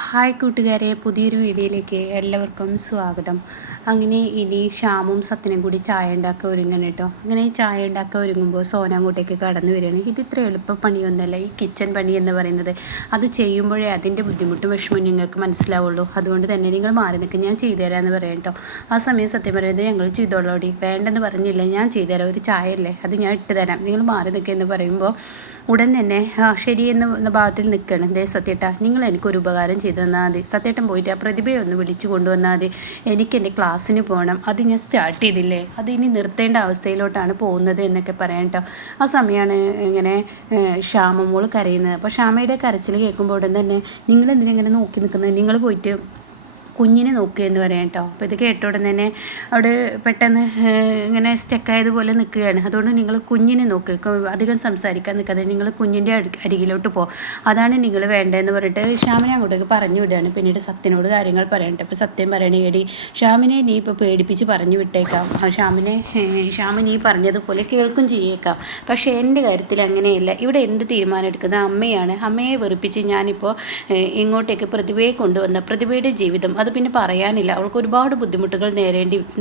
Hi കൂട്ടുകാരെ, പുതിയൊരു വീഡിയോയിലേക്ക് എല്ലാവർക്കും സ്വാഗതം. അങ്ങനെ ഇനി ശ്യാമും സത്യനും കൂടി ചായ ഉണ്ടാക്കാൻ ഒരുങ്ങണം കേട്ടോ. അങ്ങനെ ചായ ഉണ്ടാക്കാൻ ഒരുങ്ങുമ്പോൾ സോന അങ്ങോട്ടേക്ക് കടന്നു വരികയാണ്. ഇത് ഇത്ര എളുപ്പ പണിയൊന്നുമല്ല ഈ കിച്ചൺ പണി എന്ന് പറയുന്നത്. അത് ചെയ്യുമ്പോഴേ അതിൻ്റെ ബുദ്ധിമുട്ടും വിഷമവും നിങ്ങൾക്ക് മനസ്സിലാവുള്ളൂ. അതുകൊണ്ട് തന്നെ നിങ്ങൾ മാറി നിൽക്കുക, ഞാൻ ചെയ്തു തരാമെന്ന് പറയാം കേട്ടോ. ആ സമയം സത്യം പറയുന്നത് ഞങ്ങൾ ചെയ്തോളോടി, വേണ്ടെന്ന് പറഞ്ഞില്ല, ഞാൻ ചെയ്തു തരാം, ഒരു ചായ അല്ലേ അത് ഞാൻ ഇട്ട് തരാം, നിങ്ങൾ മാറി നിൽക്കുക എന്ന് പറയുമ്പോൾ ഉടൻ തന്നെ ശരിയെന്ന ഭാഗത്തിൽ നിൽക്കണം. ദേ സത്യേട്ടാ, നിങ്ങൾ എനിക്കൊരു ഉപകാരം ചെയ്തു തന്നാൽ മതി. സത്യേട്ടൻ പോയിട്ട് ആ പ്രതിഭയെ ഒന്ന് വിളിച്ചു കൊണ്ടുവന്നാൽ മതി. എനിക്ക് എൻ്റെ ക്ലാസ്സിന് പോകണം, അത് ഞാൻ സ്റ്റാർട്ട് ചെയ്തില്ലേ, അത് ഇനി നിർത്തേണ്ട അവസ്ഥയിലോട്ടാണ് പോകുന്നത് എന്നൊക്കെ പറയാം കേട്ടോ. ആ സമയമാണ് ഇങ്ങനെ ശ്യാമമോൾ കരയുന്നത്. അപ്പോൾ ശ്യാമയുടെ കരച്ചിൽ കേൾക്കുമ്പോൾ ഉടൻ തന്നെ നിങ്ങൾ എന്തിനെങ്ങനെ നോക്കി നിൽക്കുന്നത്, നിങ്ങൾ പോയിട്ട് കുഞ്ഞിനെ നോക്കുക എന്ന് പറയാം കേട്ടോ. അപ്പോൾ ഇത് കേട്ട ഉടൻ തന്നെ അവിടെ പെട്ടെന്ന് ഇങ്ങനെ സ്റ്റക്കായതുപോലെ നിൽക്കുകയാണ്. അതുകൊണ്ട് നിങ്ങൾ കുഞ്ഞിനെ നോക്കുക, അധികം സംസാരിക്കാൻ നിൽക്കാതെ നിങ്ങൾ കുഞ്ഞിൻ്റെ അരികിലോട്ട് പോ, അതാണ് നിങ്ങൾ വേണ്ടതെന്ന് പറഞ്ഞിട്ട് ശ്യാമിനെ അങ്ങോട്ടേക്ക് പറഞ്ഞു വിടുകയാണ്. പിന്നീട് സത്യനോട് കാര്യങ്ങൾ പറയട്ടെ. അപ്പോൾ സത്യം പറയണേ, എടി ശ്യാമിനെ നീ ഇപ്പോൾ പേടിപ്പിച്ച് പറഞ്ഞു വിട്ടേക്കാം, ശ്യാമ നീ പറഞ്ഞതുപോലെ കേൾക്കും ചെയ്യേക്കാം, പക്ഷേ എൻ്റെ കാര്യത്തിൽ അങ്ങനെയല്ല. ഇവിടെ എന്ത് തീരുമാനം എടുക്കുന്നത് അമ്മയാണ്. അമ്മയെ വെറുപ്പിച്ച് ഞാനിപ്പോൾ ഇങ്ങോട്ടേക്ക് പ്രതിഭയെ കൊണ്ടുവന്ന പ്രതിഭയുടെ ജീവിതം അത് പിന്നെ പറയാനില്ല. അവൾക്ക് ഒരുപാട് ബുദ്ധിമുട്ടുകൾ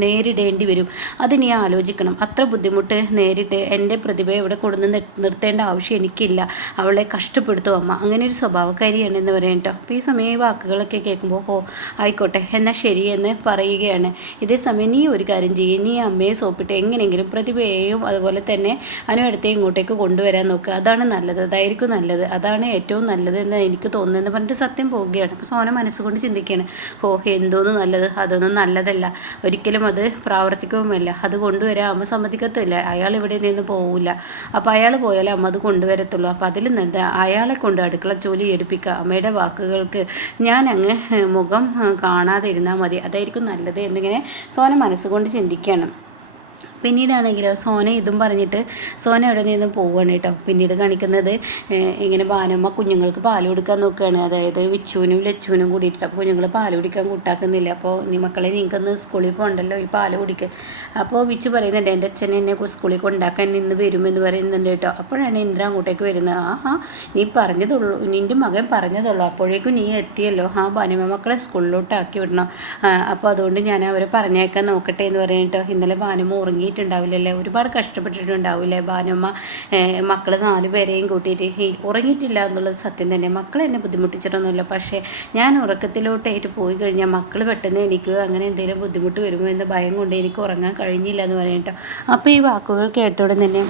നേരിടേണ്ടി വരും. അത് നീ ആലോചിക്കണം. അത്ര ബുദ്ധിമുട്ട് നേരിട്ട് എൻ്റെ പ്രതിഭയെ ഇവിടെ കൊണ്ടുവന്ന് നിർത്തേണ്ട ആവശ്യം എനിക്കില്ല. അവളെ കഷ്ടപ്പെടുത്തും അമ്മ, അങ്ങനെ ഒരു സ്വഭാവക്കാരിയാണ് എന്ന് പറയാം കേട്ടോ. അപ്പോൾ ഈ സമയം ഈ വാക്കുകളൊക്കെ കേൾക്കുമ്പോൾ ആയിക്കോട്ടെ എന്നാൽ ശരിയെന്ന് പറയുകയാണ്. ഇതേ സമയം നീ ഒരു കാര്യം ചെയ്യും, നീ അമ്മയെ സോപ്പിട്ട് എങ്ങനെയെങ്കിലും പ്രതിഭയെയും അതുപോലെ തന്നെ അനുവടുത്തെ ഇങ്ങോട്ടേക്ക് കൊണ്ടുവരാൻ നോക്കുക, അതാണ് നല്ലത്, അതായിരിക്കും നല്ലത്, അതാണ് ഏറ്റവും നല്ലത് എന്ന് എനിക്ക് തോന്നുന്നു പറഞ്ഞിട്ട് സത്യം പോവുകയാണ്. അപ്പോൾ സോന മനസ്സുകൊണ്ട് ചിന്തിക്കുകയാണ്, എന്തോന്ന് നല്ലത്, അതൊന്നും നല്ലതല്ല, ഒരിക്കലും അത് പ്രാവർത്തികവുമല്ല, അത് കൊണ്ടുവരാൻ അമ്മ സമ്മതിക്കത്തില്ല, അയാൾ ഇവിടെ നിന്ന് പോവില്ല. അപ്പോൾ അയാൾ പോയാലേ അമ്മ അത് കൊണ്ടുവരത്തുള്ളൂ. അപ്പോൾ അതിൽ നിന്ന് അയാളെ കൊണ്ട് അടുക്കള ജോലി എടുപ്പിക്കുക, അമ്മയുടെ വാക്കുകൾക്ക് ഞാൻ അങ്ങ് മുഖം കാണാതെ ഇരുന്നാൽ മതി, അതായിരിക്കും നല്ലത് എന്നിങ്ങനെ സോന മനസ്സുകൊണ്ട് ചിന്തിക്കണം. പിന്നീടാണെങ്കിലോ സോന ഇതും പറഞ്ഞിട്ട് സോന അവിടെ നിന്ന് പോവുകയാണ് കേട്ടോ. പിന്നീട് കാണിക്കുന്നത് ഇങ്ങനെ ഭാനുമ്മ കുഞ്ഞുങ്ങൾക്ക് പാൽ കൊടുക്കാൻ നോക്കുകയാണ്, അതായത് വിച്ചുവിനും ലച്ചുവിനും കൂടിയിട്ട്. അപ്പോൾ കുഞ്ഞുങ്ങൾ പാൽ കുടിക്കാൻ കൂട്ടാക്കുന്നില്ല. അപ്പോൾ നീ മക്കളെ നിങ്ങൾക്കൊന്ന് സ്കൂളിൽ പോകണ്ടല്ലോ, ഈ പാൽ കുടിക്കുക. അപ്പോൾ വിച്ചു പറയുന്നുണ്ട് എൻ്റെ അച്ഛൻ എന്നെ സ്കൂളിൽ കൊണ്ടാക്കാൻ ഇന്ന് വരുമെന്ന് പറയുന്നുണ്ട് കേട്ടോ. അപ്പോഴാണ് ഇന്ദ്ര അങ്ങോട്ടേക്ക് വരുന്നത്. നീ പറഞ്ഞതുള്ളൂ, നിൻ്റെ മകൻ പറഞ്ഞതുള്ളൂ, അപ്പോഴേക്കും നീ എത്തിയല്ലോ, ഭാനുമ്മ മക്കളെ സ്കൂളിലോട്ടാക്കി വിടണം, അപ്പോൾ അതുകൊണ്ട് ഞാൻ അവരെ പറഞ്ഞേക്കാൻ നോക്കട്ടെ എന്ന് പറയും കേട്ടോ. ഇന്നലെ ഭാനുമ്മ ഉറങ്ങിയിട്ടുണ്ടാവില്ലല്ലേ, ഒരുപാട് കഷ്ടപ്പെട്ടിട്ടുണ്ടാവില്ലേ ഭാനുമ്മ, മക്കൾ 4 പേരെയും കൂട്ടിയിട്ട് ഉറങ്ങിയിട്ടില്ല എന്നുള്ളത് സത്യം തന്നെ. മക്കൾ എന്നെ ബുദ്ധിമുട്ടിച്ചിട്ടൊന്നുമില്ല, പക്ഷേ ഞാൻ ഉറക്കത്തിലോട്ടായിട്ട് പോയി കഴിഞ്ഞാൽ മക്കൾ പെട്ടെന്ന് എനിക്ക് അങ്ങനെ എന്തെങ്കിലും ബുദ്ധിമുട്ട് വരുമോ എന്ന ഭയം കൊണ്ട് എനിക്ക് ഉറങ്ങാൻ കഴിഞ്ഞില്ല എന്ന് പറയട്ടോ. അപ്പോൾ ഈ വാക്കുകൾ കേട്ടോടെ തന്നെ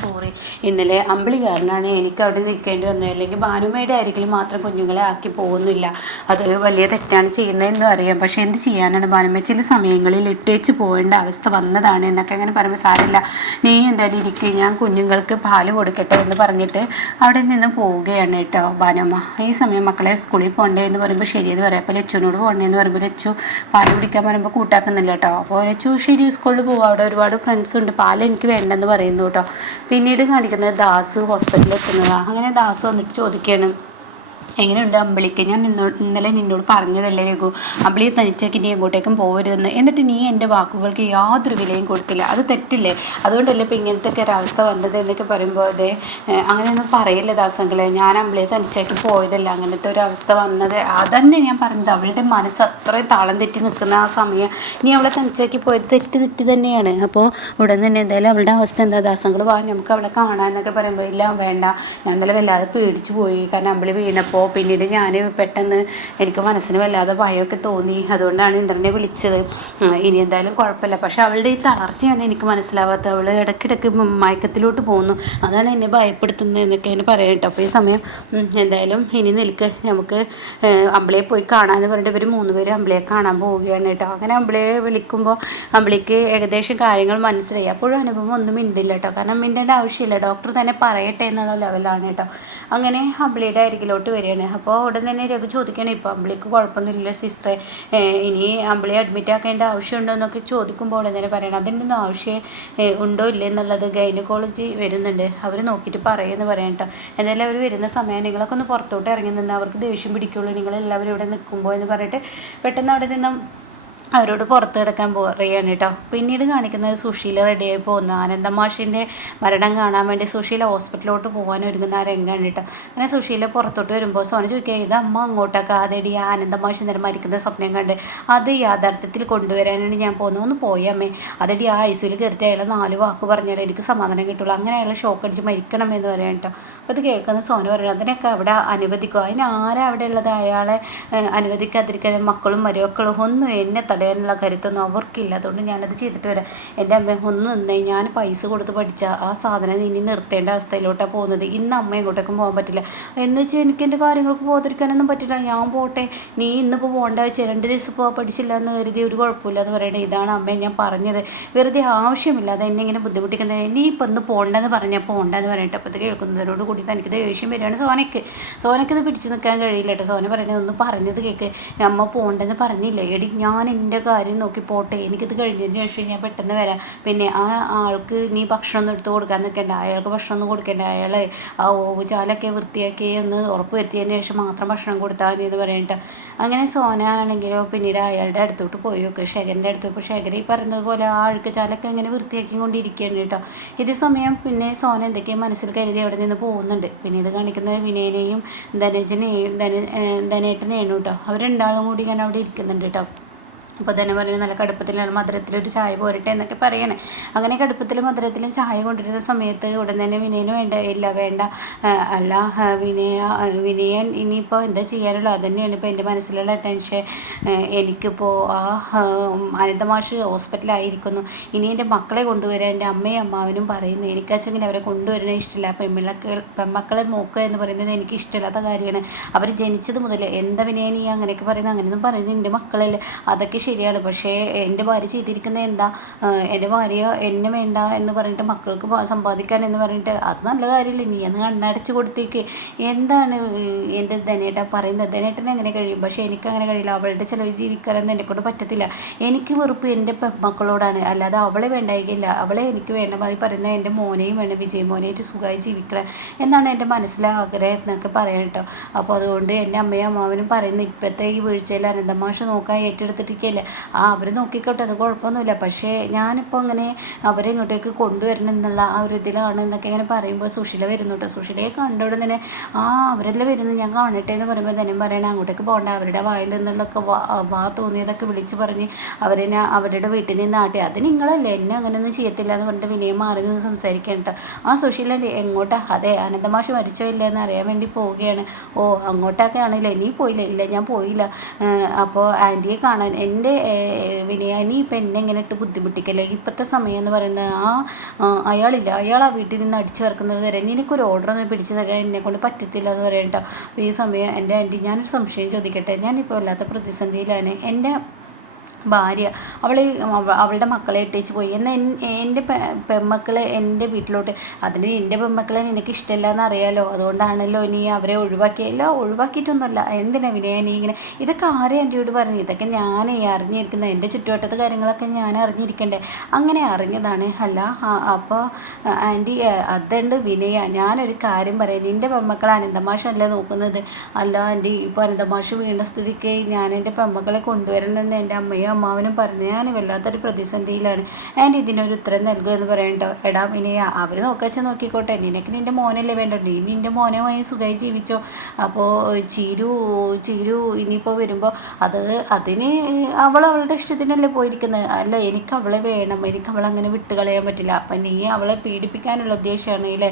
സോറി, ഇന്നലെ അമ്പിളി കാരനാണ് എനിക്ക് അവിടെ നിൽക്കേണ്ടി വന്നത്, അല്ലെങ്കിൽ ഭാനുമ്മയുടെ ആരെങ്കിലും മാത്രം കുഞ്ഞുങ്ങളെ ആക്കി പോകുന്നില്ല, അത് വലിയ തെറ്റാണ് ചെയ്യുന്നതെന്നും അറിയാം, പക്ഷേ എന്ത് ചെയ്യാനാണ് ഭാനുമ്മ, ചില സമയങ്ങളിൽ ഇട്ടേച്ച് പോകേണ്ട അവസ്ഥ വന്നതാണ് എന്നൊക്കെ അങ്ങനെ പറയുമ്പോൾ സാരമില്ല, നീ എന്തായാലും ഇരിക്കുക, ഞാൻ കുഞ്ഞുങ്ങൾക്ക് പാല് കൊടുക്കട്ടെ എന്ന് പറഞ്ഞിട്ട് അവിടെ നിന്ന് പോവുകയാണ് കേട്ടോ ഭാനുമ്മ. ഈ സമയം മക്കളെ സ്കൂളിൽ പോകണ്ടേ എന്ന് പറയുമ്പോൾ ശരിയെന്ന് പറയാം. അപ്പോൾ ലച്ചുവിനോട് പോകണ്ടേ എന്ന് പറയുമ്പോൾ ലച്ചു പാല് കുടിക്കാൻ പറയുമ്പോൾ കൂട്ടാക്കുന്നില്ല കേട്ടോ. അപ്പോൾ ലച്ചു ശരി സ്കൂളിൽ പോകാം, അവിടെ ഒരുപാട് ഫ്രണ്ട്സ് ഉണ്ട്, പാല് എനിക്ക് വേണ്ടെന്ന് പറയുന്നു കേട്ടോ. പിന്നീട് കാണിക്കുന്നത് ദാസ് ഹോസ്പിറ്റലിൽ എത്തുന്നതാണ്. അങ്ങനെ ദാസ് വന്നിട്ട് ചോദിക്കുകയാണ്, എങ്ങനെയുണ്ട് അമ്പിളിക്ക്, ഞാൻ ഇന്നലെ നിന്നോട് പറഞ്ഞതല്ലേ രഘു, അമ്പിളിയെ തനിച്ചാക്കി നീ എങ്ങോട്ടേക്കും പോകരുതെന്ന്, എന്നിട്ട് നീ എൻ്റെ വാക്കുകൾക്ക് യാതൊരു വിലയും കൊടുത്തില്ല, അത് തെറ്റില്ലേ, അതുകൊണ്ടല്ലേ ഇപ്പോൾ ഇങ്ങനത്തെ ഒക്കെ ഒരവസ്ഥ വന്നത് എന്നൊക്കെ പറയുമ്പോൾ അതെ അങ്ങനെയൊന്നും പറയില്ല ദാസങ്ങളെ, ഞാൻ അമ്പിളിയെ തനിച്ചാക്കി പോയതല്ല, അങ്ങനത്തെ ഒരു അവസ്ഥ വന്നത് അതന്നെ ഞാൻ പറഞ്ഞത്, അവളുടെ മനസ്സ് അത്രയും താളം തെറ്റി നിൽക്കുന്ന ആ സമയം നീ അവളെ തനിച്ചാക്കി പോയത് തെറ്റ് തന്നെയാണ്. അപ്പോൾ ഉടൻ തന്നെ എന്തായാലും അവളുടെ അവസ്ഥ എന്താ, ദാസങ്ങൾ വാ നമുക്ക് അവളെ കാണാമെന്നൊക്കെ പറയുമ്പോൾ ഇല്ല വേണ്ട, ഞാൻ ഇന്നലെ വല്ലാതെ പേടിച്ചു പോയി, കാരണം അമ്പിളി വീണപ്പോൾ പിന്നീട് ഞാൻ പെട്ടെന്ന് എനിക്ക് മനസ്സിന് വല്ലാതെ ഭയമൊക്കെ തോന്നി, അതുകൊണ്ടാണ് ഇന്ദ്രനെ വിളിച്ചത്, ഇനി എന്തായാലും കുഴപ്പമില്ല, പക്ഷെ അവളുടെ ഈ തളർച്ചയാണ് എനിക്ക് മനസ്സിലാവാത്തത്, അവൾ ഇടയ്ക്കിടയ്ക്ക് മയക്കത്തിലോട്ട് പോകുന്നു, അതാണ് എന്നെ ഭയപ്പെടുത്തുന്നത് എന്നൊക്കെ എന്നെ പറയാം കേട്ടോ. അപ്പോൾ ഈ സമയം എന്തായാലും ഇനി നിൽക്ക്, നമുക്ക് അമ്പിളിയെ പോയി കാണാമെന്ന് പറഞ്ഞിട്ട് ഇവർ 3 പേരും അമ്പിളിയെ കാണാൻ പോവുകയാണ് കേട്ടോ. അങ്ങനെ അമ്പിളിയെ വിളിക്കുമ്പോൾ അമ്പിളിക്ക് ഏകദേശം കാര്യങ്ങൾ മനസ്സിലായി, അപ്പോഴും അനുഭവം ഒന്നും മിണ്ടില്ല കേട്ടോ, കാരണം മിണ്ടേണ്ട ആവശ്യമില്ല, ഡോക്ടർ തന്നെ പറയട്ടെ എന്നുള്ള ലെവലാണ് കേട്ടോ. അങ്ങനെ അമ്പിളിയുടെ അരികിലോട്ട് വരികയാണ്. അപ്പോൾ ഉടൻ തന്നെ രഘു ചോദിക്കുകയാണ്, ഇപ്പോൾ അമ്പിളിക്ക് കുഴപ്പമൊന്നുമില്ല സിസ്റ്ററെ, ഇനി അമ്പിളിയെ അഡ്മിറ്റ് ആക്കേണ്ട ആവശ്യമുണ്ടോ എന്നൊക്കെ ചോദിക്കുമ്പോൾ ഉടൻ തന്നെ പറയണം, അതിൻ്റെ ഒന്നും ആവശ്യം ഉണ്ടോ ഇല്ലേ എന്നുള്ളത് ഗൈനക്കോളജി വരുന്നുണ്ട്, അവർ നോക്കിയിട്ട് പറയുമെന്ന് പറയാം കേട്ടോ. എന്തായാലും അവർ വരുന്ന സമയം നിങ്ങളൊക്കെ ഒന്ന് പുറത്തോട്ട് ഇറങ്ങി നിന്ന് അവർക്ക് ദേഷ്യം പിടിക്കുള്ളൂ, നിങ്ങളെല്ലാവരും ഇവിടെ നിൽക്കുമ്പോൾ എന്ന് പറഞ്ഞിട്ട് പെട്ടെന്ന് അവിടെ നിന്നും അവരോട് പുറത്ത് കിടക്കാൻ പറയുകയാണ് കേട്ടോ. പിന്നീട് കാണിക്കുന്നത് സുശീല റെഡിയായി പോകുന്നു. ആനന്ദമാഷിൻ്റെ മരണം കാണാൻ വേണ്ടി സുശീല ഹോസ്പിറ്റലിലോട്ട് പോകാൻ ഒരുങ്ങുന്ന ആ രംഗമാണ് കേട്ടോ. അങ്ങനെ സുശീല പുറത്തോട്ട് വരുമ്പോൾ സോന ചോദിക്കുക, ഇത് അമ്മ അങ്ങോട്ടൊക്കെ അതേടി ആനന്ദമാഷ് ഇന്നലെ മരിക്കുന്ന സ്വപ്നം കണ്ട് അത് യാഥാർത്ഥ്യത്തിൽ കൊണ്ടുവരാനാണ് ഞാൻ പോകുന്നത്. ഒന്ന് പോയമ്മേ, അതേടി ആ ഐസിയിൽ കയറിയിട്ട് അയാളെ 4 വാക്ക് പറഞ്ഞാൽ എനിക്ക് സമാധാനം കിട്ടുള്ളൂ. അങ്ങനെ അയാളെ ഷോക്ക് അടിച്ച് മരിക്കണം എന്ന് പറയാം കേട്ടോ. അപ്പോൾ ഇത് കേൾക്കുന്ന സോന പറയുന്നത് അതിനൊക്കെ അവിടെ അനുവദിക്കുക, അതിന് ആരാ അവിടെ ഉള്ളത്? അയാളെ അനുവദിക്കാതിരിക്കാൻ മക്കളും മരുമക്കളും ഒന്നും എന്നെ തടയാനുള്ള കരുത്തൊന്നും അവർക്കില്ല. അതുകൊണ്ട് ഞാനത് ചെയ്തിട്ട് വരാം. എൻ്റെ അമ്മ ഒന്ന് നിന്നേ, ഞാൻ പൈസ കൊടുത്ത് പഠിച്ച ആ സാധനം ഇനി നിർത്തേണ്ട അവസ്ഥയിലോട്ടാണ് പോകുന്നത്. ഇന്ന് അമ്മ എങ്ങോട്ടേക്കും പോകാൻ പറ്റില്ല എന്ന് വെച്ചാൽ എനിക്ക് എൻ്റെ കാര്യങ്ങൾക്ക് പോകാതിരിക്കാനൊന്നും പറ്റില്ല. ഞാൻ പോട്ടെ, നീ ഇന്നിപ്പോൾ പോകേണ്ട വെച്ചാൽ 2 ദിവസം പഠിച്ചില്ല എന്ന് കരുതി ഒരു കുഴപ്പമില്ല എന്ന് പറയണേ. ഇതാണ് അമ്മയെ ഞാൻ പറഞ്ഞത്, വെറുതെ ആവശ്യമില്ലാതെ എന്നെ ഇങ്ങനെ ബുദ്ധിമുട്ടിക്കുന്നത്. നീ ഇപ്പം ഒന്ന് പോകണ്ടെന്ന് പറഞ്ഞാൽ പോകണ്ടെന്ന് പറഞ്ഞിട്ട് അപ്പോൾ ഇത് കേൾക്കുന്നതിനോട് കൂടി തനിക്ക് ദേഷ്യം വരികയാണ് സോനയ്ക്ക് ഇത് പിടിച്ച് നിൽക്കാൻ കഴിയില്ല കേട്ടോ. സോന പറയുന്നത് ഒന്ന് പറഞ്ഞത് കേൾക്ക്, അമ്മ പോകണ്ടെന്ന് പറഞ്ഞില്ല. എടി ഞാൻ എൻ്റെ കാര്യം നോക്കി പോട്ടെ, എനിക്കിത് കഴിഞ്ഞതിന് ശേഷം ഞാൻ പെട്ടെന്ന് വരാം. പിന്നെ ആ ആൾക്ക് നീ ഭക്ഷണം ഒന്നും എടുത്ത് കൊടുക്കാൻ നിൽക്കേണ്ട, അയാൾക്ക് ഭക്ഷണം ഒന്നും കൊടുക്കേണ്ട. അയാൾ ആ ഓവുചാലൊക്കെ വൃത്തിയാക്കി ഒന്ന് ഉറപ്പ് വരുത്തിയതിന് ശേഷം മാത്രം ഭക്ഷണം കൊടുത്താൽ മതി എന്ന് പറയട്ടെ. അങ്ങനെ സോന ആണെങ്കിലോ പിന്നീട് അയാളുടെ അടുത്തോട്ട് പോയി നോക്ക്, ശേഖരൻ്റെ അടുത്ത്. ഇപ്പോൾ ശേഖര ഈ പറയുന്നത് പോലെ ആ അഴുക്കച്ചാലൊക്കെ ഇങ്ങനെ വൃത്തിയാക്കി കൊണ്ടിരിക്കുകയാണ് കേട്ടോ. ഇതേ സമയം പിന്നെ സോന എന്തൊക്കെയോ മനസ്സിൽ കരുതി അവിടെ നിന്ന് പോകുന്നുണ്ട്. പിന്നീട് കാണിക്കുന്നത് വിനയനെയും ധനേട്ടനെയാണ് കേട്ടോ. അവർ രണ്ടാളും കൂടി ഇങ്ങനെ അവിടെ ഇരിക്കുന്നുണ്ട് കേട്ടോ. അപ്പോൾ തന്നെ പറയുന്നത് നല്ല കടുപ്പത്തിലാണ്, മധുരത്തിലൊരു ചായ പോരട്ടെ എന്നൊക്കെ പറയണേ. അങ്ങനെ കടുപ്പത്തിലും മധുരത്തിലും ചായ കൊണ്ടിരുന്ന സമയത്ത് ഉടൻ തന്നെ വിനയന് വേണ്ട അല്ല വിനയൻ ഇനിയിപ്പോൾ എന്താ ചെയ്യാനുള്ളത്? അതുതന്നെയാണ് ഇപ്പോൾ എൻ്റെ മനസ്സിലുള്ള ടെൻഷൻ. എനിക്കിപ്പോൾ ആ അനന്തമാഷ് ഹോസ്പിറ്റലായിരിക്കുന്നു, ഇനി എൻ്റെ മക്കളെ കൊണ്ടുവരാൻ എൻ്റെ അമ്മയും അമ്മാവനും പറയുന്നു. എനിക്കച്ചെങ്കിൽ അവരെ കൊണ്ടുവരാൻ ഇഷ്ടമില്ല. പെൺമക്കളെ നോക്കുക എന്ന് പറയുന്നത് എനിക്ക് ഇഷ്ടമില്ലാത്ത കാര്യമാണ്. അവർ ജനിച്ചത് മുതൽ എന്താ വിനയൻ ഈ അങ്ങനെയൊക്കെ പറയുന്നത്? അങ്ങനെയൊന്നും പറയുന്നത് എൻ്റെ മക്കളല്ലേ. അതൊക്കെ ശരിയാണ്, പക്ഷേ എൻ്റെ ഭാര്യ ചെയ്തിരിക്കുന്നത് എന്താ? എൻ്റെ ഭാര്യ എന്നെ വേണ്ട എന്ന് പറഞ്ഞിട്ട് മക്കൾക്ക് സമ്പാദിക്കാൻ എന്ന് പറഞ്ഞിട്ട് അത് നല്ല കാര്യമില്ല. നീ അന്ന് കണ്ണടച്ച് കൊടുത്തേക്ക്. എന്താണ് എൻ്റെ ധനേട്ട പറയുന്നത്? ധനേട്ടന് എങ്ങനെ കഴിയും? പക്ഷേ എനിക്കങ്ങനെ കഴിയില്ല. അവളുടെ ചിലവ് ജീവിക്കാനൊന്നും എന്നെക്കൊണ്ട് പറ്റത്തില്ല. എനിക്ക് വെറുപ്പ് എൻ്റെ മക്കളോടാണ്, അല്ലാതെ അവളെ വേണ്ടായിക്കില്ല. അവളെ എനിക്ക് വേണ്ട മതി പറയുന്നത് എൻ്റെ മോനെയും വേണം, വിജയ് മോനായിട്ട് സുഖമായി ജീവിക്കണം എന്നാണ് എൻ്റെ മനസ്സിലെ ആഗ്രഹം എന്നൊക്കെ പറയാം കേട്ടോ. അപ്പോൾ അതുകൊണ്ട് എൻ്റെ അമ്മയും അമ്മാവനും പറയുന്നത് ഇപ്പോഴത്തെ ഈ വീഴ്ചയിൽ അനന്തമാഷ് നോക്കാൻ ഏറ്റെടുത്തിട്ടിരിക്കുക. അവർ നോക്കിക്കോട്ടെ, അത് കുഴപ്പമൊന്നുമില്ല. പക്ഷേ ഞാനിപ്പോൾ അങ്ങനെ അവരെ ഇങ്ങോട്ടേക്ക് കൊണ്ടുവരണം എന്നുള്ള ആ ഒരു ഇതിലാണ് എന്നൊക്കെ ഇങ്ങനെ പറയുമ്പോൾ സുശീല വരുന്നു കേട്ടോ. സുശീലയെ കണ്ടോടെ തന്നെ അവരെല്ലാം വരുന്നു, ഞാൻ കാണട്ടെ എന്ന് പറയുമ്പോൾ തന്നെ പറയണേ അങ്ങോട്ടേക്ക് പോകണ്ട. അവരുടെ വായിൽ നിന്നുള്ളൊക്കെ വാ തോന്നിയതൊക്കെ വിളിച്ച് പറഞ്ഞ് അവരെന്നെ അവരുടെ വീട്ടിൽ നിന്ന് ആട്ടി. അത് നിങ്ങളല്ലേ, എന്നെ അങ്ങനെയൊന്നും ചെയ്യത്തില്ല എന്ന് പറഞ്ഞിട്ട് വിനയം മാറി നിന്ന് സംസാരിക്കാൻ കേട്ടോ. ആ സുശീല എങ്ങോട്ടാ? അതെ, അനന്തമാഷ് മരിച്ചോ ഇല്ല എന്ന് അറിയാൻ വേണ്ടി പോവുകയാണ്. ഓ അങ്ങോട്ടൊക്കെ ആണല്ലേ, നീ പോയില്ല? ഇല്ല ഞാൻ പോയില്ല. അപ്പോൾ ആൻറ്റിയെ കാണാൻ എൻ്റെ വിനയ, നീ ഇപ്പം എന്നെ ഇങ്ങനെ ഇട്ട് ബുദ്ധിമുട്ടിക്കല്ലേ. ഇപ്പോഴത്തെ സമയം എന്ന് പറയുന്നത് അയാളില്ല, അയാൾ ആ വീട്ടിൽ നിന്ന് അടിച്ചു വറക്കുന്നത് വരെ നിനക്കൊരു ഓർഡർ ഒന്നും പിടിച്ചു തരാൻ എന്നെക്കൊണ്ട് പറ്റത്തില്ല എന്ന് പറയട്ടോ. അപ്പോൾ ഈ സമയം എൻ്റെ ആൻറ്റി ഞാനൊരു സംശയം ചോദിക്കട്ടെ? ഞാനിപ്പോൾ വല്ലാത്ത പ്രതിസന്ധിയിലാണ്. എൻ്റെ ഭാര്യ അവളുടെ മക്കളെ ഇട്ടേച്ച് പോയി എന്നാൽ എൻ്റെ പെൺമക്കളെ എൻ്റെ വീട്ടിലോട്ട്, അതിന് എൻ്റെ പെൺമക്കളെ നിനക്ക് ഇഷ്ടമല്ല എന്നറിയാലോ, അതുകൊണ്ടാണല്ലോ നീ അവരെ ഒഴിവാക്കിയല്ലോ. ഒഴിവാക്കിയിട്ടൊന്നുമല്ല. എന്തിനാ വിനയ നീ ഇങ്ങനെ? ഇതൊക്കെ ആരെയും ആൻറ്റിയോട് പറഞ്ഞു? ഇതൊക്കെ ഞാൻ അറിഞ്ഞിരിക്കുന്നത്, എൻ്റെ ചുറ്റുവട്ടത്തെ കാര്യങ്ങളൊക്കെ ഞാൻ അറിഞ്ഞിരിക്കണ്ടേ? അങ്ങനെ അറിഞ്ഞതാണ്. അല്ല അപ്പോൾ ആൻറ്റി അതുണ്ട് വിനയ, ഞാനൊരു കാര്യം പറയാം. നിൻ്റെ പെൺമക്കളെ അനന്തമാഷല്ല നോക്കുന്നത്. അല്ല ആൻറ്റി, ഇപ്പോൾ അനന്തമാഷ് വീണ്ട സ്ഥിതിക്ക് ഞാൻ എൻ്റെ പെൺമക്കളെ കൊണ്ടുവരണമെന്ന് എൻ്റെ അമ്മയും അമ്മാവനും പറഞ്ഞു. ഞാൻ വല്ലാത്തൊരു പ്രതിസന്ധിയിലാണ്. ആൻറ്റി ഇതിനൊരു ഉത്തരം നൽകുമെന്ന് പറയണ്ടോ? എടാ വിനയ, അവർ നോക്കിക്കോട്ടെ. നിനക്ക് നിൻ്റെ മോനല്ലേ വേണ്ടോ? നീ നിൻ്റെ മോനുമായി സുഖമായി ജീവിച്ചോ. അപ്പോൾ ചീരു ഇനിയിപ്പോൾ വരുമ്പോൾ അതിന് അവളുടെ ഇഷ്ടത്തിനല്ലേ പോയിരിക്കുന്നത്. അല്ല, എനിക്ക് അവളെ വേണം, എനിക്ക് അവളെ അങ്ങനെ വിട്ട് കളയാൻ പറ്റില്ല. അപ്പം നീ അവളെ പീഡിപ്പിക്കാനുള്ള ഉദ്ദേശമാണ് അല്ലേ?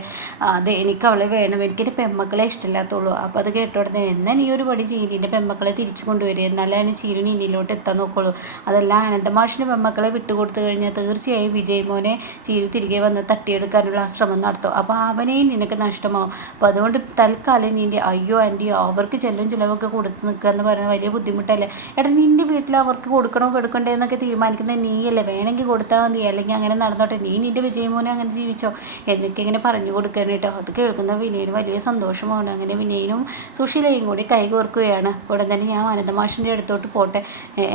അതെ, എനിക്ക് അവളെ വേണം, എനിക്കെൻ്റെ പെൺമക്കളെ ഇഷ്ടമില്ലാത്തുള്ളൂ. അപ്പോൾ അത് കേട്ടോടനെ എന്നാൽ നീ ഒരു പടി ചീരിൻ്റെ പെൺമക്കളെ തിരിച്ചു കൊണ്ടുവരിക, എന്നാലാണ് ചീരു ഇനിയിലോട്ട് എത്താൻ നോക്കുള്ളൂ. അതല്ല അനന്തമാഷിന് പെൺമക്കളെ വിട്ടുകൊടുത്തു കഴിഞ്ഞാൽ തീർച്ചയായും വിജയ് മോനെ ചീരു തിരികെ വന്ന് തട്ടിയെടുക്കാനുള്ള ശ്രമം നടത്തും. അപ്പോൾ അവനെയും നിനക്ക് നഷ്ടമാവും. അപ്പോൾ അതുകൊണ്ട് തൽക്കാലം നിൻ്റെ അയ്യോ ആൻറ്റി അവർക്ക് ചിലവൊക്കെ കൊടുത്ത് നിൽക്കുക എന്ന് പറയുന്നത് വലിയ ബുദ്ധിമുട്ടല്ലേ? എടാ, നിൻ്റെ വീട്ടിൽ അവർക്ക് കൊടുക്കണോ കൊടുക്കണ്ടേ എന്നൊക്കെ തീരുമാനിക്കുന്നത് നീയല്ലേ? വേണമെങ്കിൽ കൊടുത്താൽ മതി, അല്ലെങ്കിൽ അങ്ങനെ നടന്നോട്ടെ, നീ നിൻ്റെ വിജയ് മോനെ അങ്ങനെ ജീവിച്ചോ എന്നൊക്കെ ഇങ്ങനെ പറഞ്ഞു കൊടുക്കാൻ കേട്ടോ. അത് കേൾക്കുന്ന വിനയന് വലിയ സന്തോഷമാണ്. അങ്ങനെ വിനയനും സുശീലയും കൂടി കൈകോർക്കുകയാണ്. ഉടൻ തന്നെ ഞാൻ അനന്തമാഷിൻ്റെ അടുത്തോട്ട് പോട്ടെ,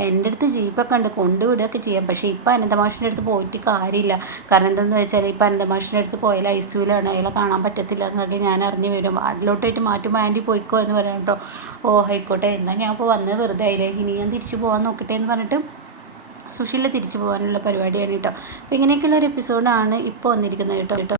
എൻ്റെ അടുത്ത് ജീപ്പൊക്കെ ഉണ്ട്, കൊണ്ടുവിടുകയൊക്കെ ചെയ്യാം. പക്ഷേ ഇപ്പം അനന്തമാഷിൻ്റെ അടുത്ത് പോയിട്ട് കാര്യമില്ല. കാരണം എന്താണെന്ന് വെച്ചാൽ ഇപ്പം അനന്തമാഷിൻ്റെ അടുത്ത് പോയാൽ ഐസിയുലാണ്, അയാളെ കാണാൻ പറ്റത്തില്ല എന്നൊക്കെ ഞാൻ അറിഞ്ഞു വരും. വാർഡിലോട്ടായിട്ട് മാറ്റുമ്പോൾ ആൻറ്റി പോയിക്കോ എന്ന് പറയാം കേട്ടോ. ഓ ആയിക്കോട്ടെ, എന്നാൽ ഞാൻ ഇപ്പോൾ വന്ന് വെറുതെ ആയില്ലേ, ഇനി ഞാൻ തിരിച്ചു പോകാൻ നോക്കട്ടെ എന്ന് പറഞ്ഞിട്ട് സുശീല തിരിച്ചു പോകാനുള്ള പരിപാടിയാണ് കേട്ടോ. അപ്പോൾ ഇങ്ങനെയൊക്കെയുള്ള ഒരു എപ്പിസോഡാണ് ഇപ്പോൾ വന്നിരിക്കുന്നത് കേട്ടോ.